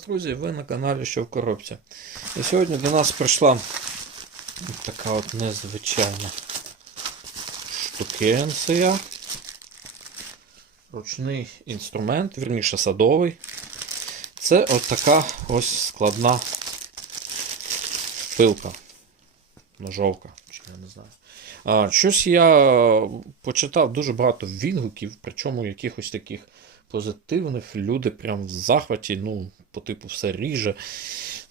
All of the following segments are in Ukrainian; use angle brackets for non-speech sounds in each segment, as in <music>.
друзі, ви на каналі Що в коробці. І сьогодні до нас прийшла така от незвичайна штукенція. Ручний інструмент, вірніше садовий. Це от така ось складна пилка. Ножовка, чи я не знаю. А, щось я почитав дуже багато відгуків, причому якихось таких позитивних. Люди прям в захваті, ну, по типу, все ріже,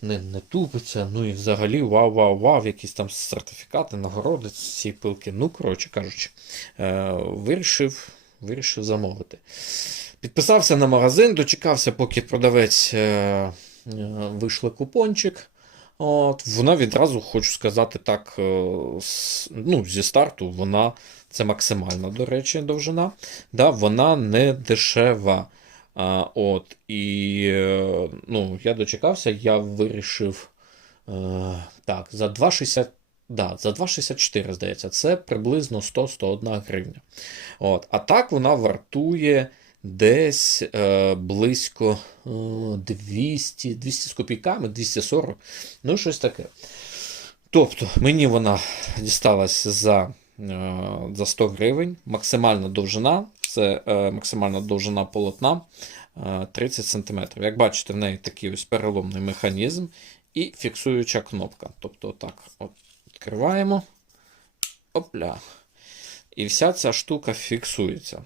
не, не тупиться. Ну і взагалі вау-вау-вау, якісь там сертифікати, нагороди з цієї пилки. Ну, коротше кажучи, е, вирішив, вирішив замовити. Підписався на магазин, дочекався, поки продавець е, е, вийшли купончик. От, вона відразу, хочу сказати так, е, ну, зі старту вона це максимальна, до речі, довжина. Да, вона не дешева. А, от, і ну, я дочекався, я вирішив е, так, за 2,60. Да, за 2,64, здається, це приблизно 100-101 гривня. От, а так вона вартує десь е, близько е, 200, 200 з копійками, 240, ну щось таке. Тобто, мені вона дісталась за, е, за 100 гривень. Максимальна довжина, це е, максимальна довжина полотна е, 30 см. Як бачите, в неї такий ось переломний механізм і фіксуюча кнопка. Тобто, так, відкриваємо. Опля. І вся ця штука фіксується.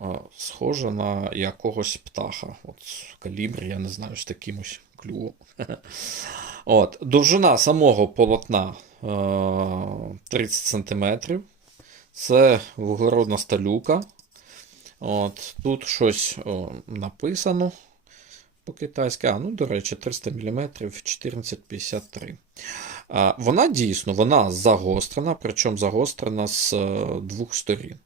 Е, Схоже на якогось птаха. От калібр, я не знаю, з таким ось клювом. <laughs> От, довжина самого полотна е, 30 см. Це вуглеродна сталюка. От, тут щось о, написано по-китайськи. А, ну, до речі, 300 мм 1453. А, вона дійсно вона загострена, причому загострена з е, двох сторін.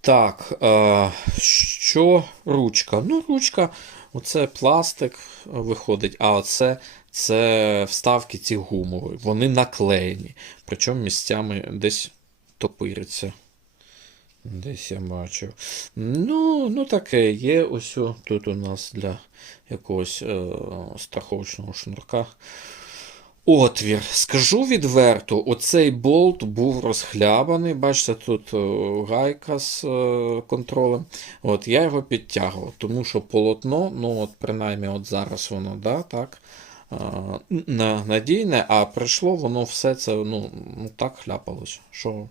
Так, е, що ручка? Ну, ручка, оце пластик виходить, а оце це вставки ці гумові. Вони наклеєні. Причому місцями десь топиряться. Десь я бачив. Ну, ну таке, є ось тут у нас для якогось е, страховочного шнурка. Отвір. Скажу відверто, оцей болт був розхлябаний. Бачите, тут е, гайка з е, контролем. От, я його підтягував, тому що полотно, ну от принаймні от зараз воно, да, так, е, надійне, а прийшло воно все це ну, так хляпалось, що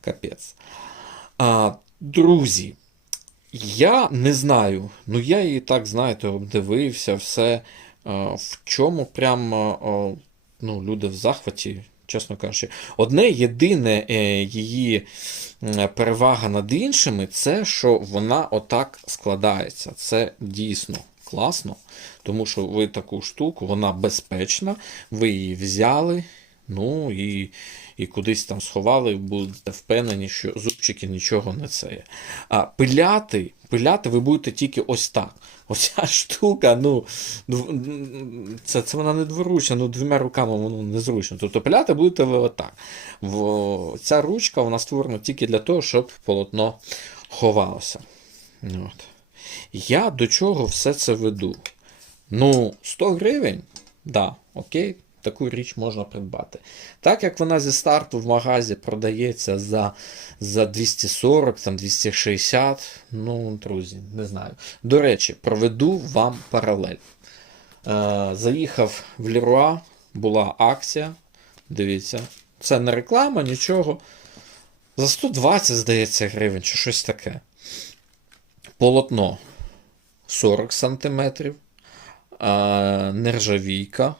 капець. А, друзі, я не знаю, ну я її так, знаєте, обдивився, все. В чому прямо ну, люди в захваті, чесно кажучи. Одне єдине е, її перевага над іншими, це що вона отак складається. Це дійсно класно, тому що ви таку штуку, вона безпечна, ви її взяли. Ну і, і кудись там сховали, будете впевнені, що зубчики нічого не це. А пиляти, пиляти ви будете тільки ось так. Оця штука, ну, це, це вона не дворучна, ну двома руками воно незручно. Тобто пиляти будете ви отак. Ця ручка вона створена тільки для того, щоб полотно ховалося. От. Я до чого все це веду? Ну, 100 гривень, да, окей, таку річ можна придбати. Так як вона зі старту в магазі продається за, за 240, там 260, ну, друзі, не знаю. До речі, проведу вам паралель. Е, заїхав в Леруа, була акція. Дивіться, це не реклама, нічого. За 120, здається, гривень чи щось таке. Полотно 40 см, нержавійка, а,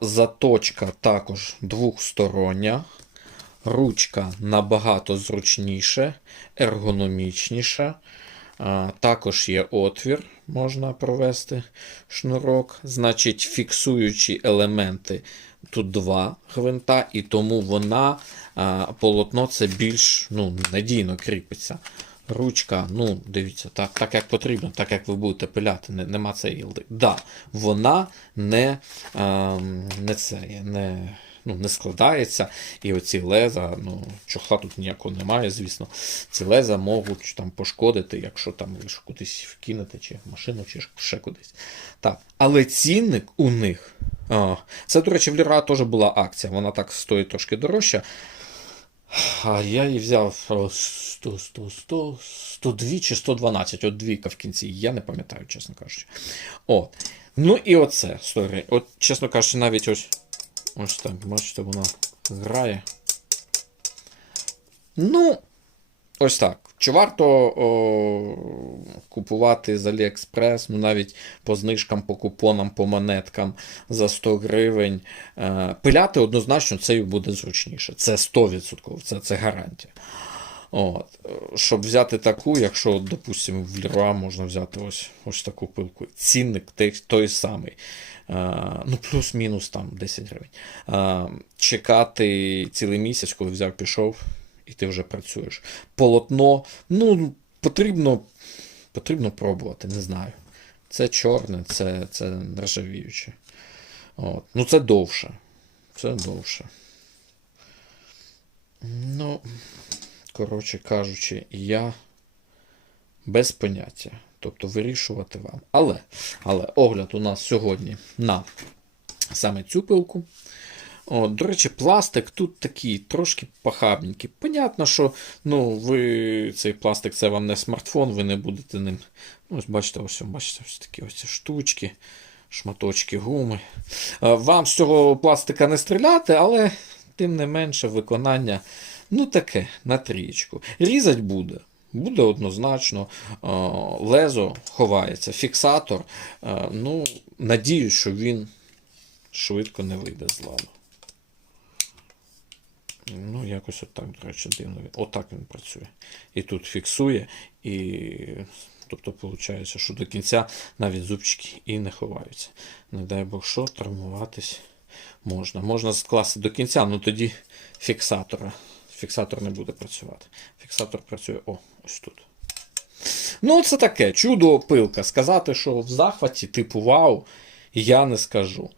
заточка також двохстороння, ручка набагато зручніше, ергономічніша. Також є отвір, можна провести шнурок. Значить, фіксуючі елементи тут два гвинта, і тому вона полотно це більш ну, надійно кріпиться. Ручка, ну, дивіться, так, так як потрібно, так як ви будете пиляти, не, нема цієї їлди. Да, вона не, ем, не це, не, ну, не складається, і оці леза, ну, чохла тут ніякого немає, звісно. Ці леза можуть там пошкодити, якщо там ж кудись вкинете, чи в машину, чи ще кудись. Так. Але цінник у них. А, це, до речі, в Ліра теж була акція, вона так стоїть трошки дорожча. А я її взяв 100, 100, 100, 102 чи 112, от двійка в кінці, я не пам'ятаю, чесно кажучи. О, Ну і оце, 100. От, чесно кажучи, навіть ось, ось так, бачите, вона грає. Ну, ось так. Чи варто о, купувати з AliExpress, ну навіть по знижкам, по купонам, по монеткам за 100 гривень. Е, пиляти однозначно це і буде зручніше. Це 100%, це, це гарантія. От. Щоб взяти таку, якщо, допустимо, в Leroy можна взяти ось, ось таку пилку. Цінник той, самий. Е, ну, плюс-мінус там 10 гривень. Е, чекати цілий місяць, коли взяв, пішов, і ти вже працюєш. Полотно, ну, потрібно, потрібно пробувати, не знаю. Це чорне, це, це нержавіюче. От. Ну, це довше. Це довше. Ну, коротше кажучи, я без поняття. Тобто вирішувати вам. Але, але огляд у нас сьогодні на саме цю пилку. О, до речі, пластик тут такий трошки похабненький. Понятно, що ну, ви цей пластик це вам не смартфон, ви не будете ним. Ну, ось бачите, ось, бачите, ось такі ось штучки, шматочки гуми. Е, Вам з цього пластика не стріляти, але тим не менше виконання ну таке на трієчку. Різать буде. Буде однозначно, Е, лезо ховається, фіксатор. Е, Ну, надіюсь, що він швидко не вийде з ладу. Ну, якось отак, до речі, дивно. Отак він працює. І тут фіксує, і тобто, виходить, що до кінця навіть зубчики і не ховаються. Не дай Бог що, травмуватись можна. Можна скласти до кінця, ну тоді фіксатора. Фіксатор не буде працювати. Фіксатор працює о, ось тут. Ну, це таке чудо пилка. Сказати, що в захваті, типу вау, я не скажу.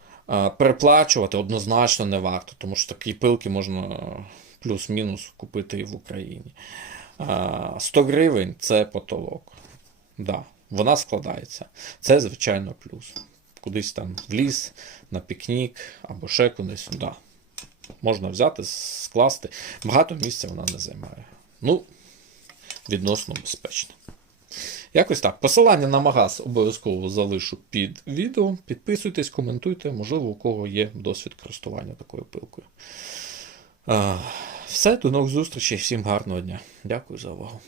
Переплачувати однозначно не варто, тому що такі пилки можна е, плюс-мінус купити і в Україні. Е, 100 гривень це потолок. Да, вона складається. Це, звичайно, плюс. Кудись там в ліс, на пікнік або ще кудись. Да. Можна взяти, скласти. Багато місця вона не займає. Ну, відносно безпечно. Якось так. Посилання на магаз обов'язково залишу під відео. Підписуйтесь, коментуйте, можливо, у кого є досвід користування такою пилкою. Е, Все, до нових зустрічей, всім гарного дня. Дякую за увагу.